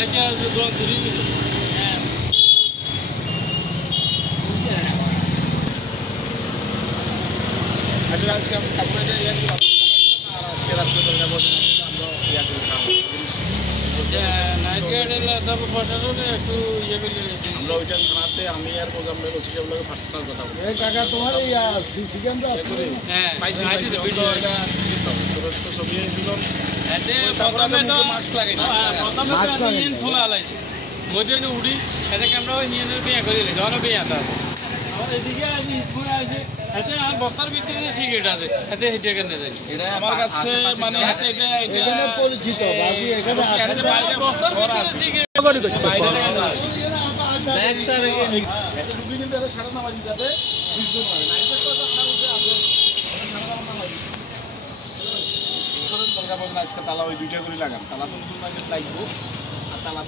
আজকে আপনাদের আর আজকে রাত্রে আমরা আমরা ওইটা থানাতে আমি আর মোজাম্মেল ওসি সাহেব লোক পার্সোনাল কথা বলি। কাকা তোমার এই সিসি ক্যামেরা আছে? হ্যাঁ পাইছি ভিডিও এটা ছোট ছবি হয়েছিল। এতে প্রথমে তো মাস্ক লাগে না, প্রথমে তো নিয়ন খোলা লাইছে মজেনে উড়ি এতে ক্যামেরা ওই নিয়নের বিয়া করে দিলে ধরো বিয়া আছে আর এদিকে আমি পুরো আছে এতে আর বস্তার ভিতরে সিগারেট আছে এতে হেঁটে কেন যাই এটা আমার কাছে মানে হাতে এটা এখানে পরিচিত বাজি এখানে এতে বাইরে বস্তার ভিতরে সিগারেট করে করছে বাইরে আছে ব্যাগ স্যার এতে রুবি কিন্তু এত সাড়ে না বাজি যাবে বুঝতে পারে না এটা কথা খাওয়াতে আগে সাড়ে না বাজি ধরুন দরকার পড়লে আজকে তালা ওই দুইটা করে লাগান তালা তো লাগবে আর তালা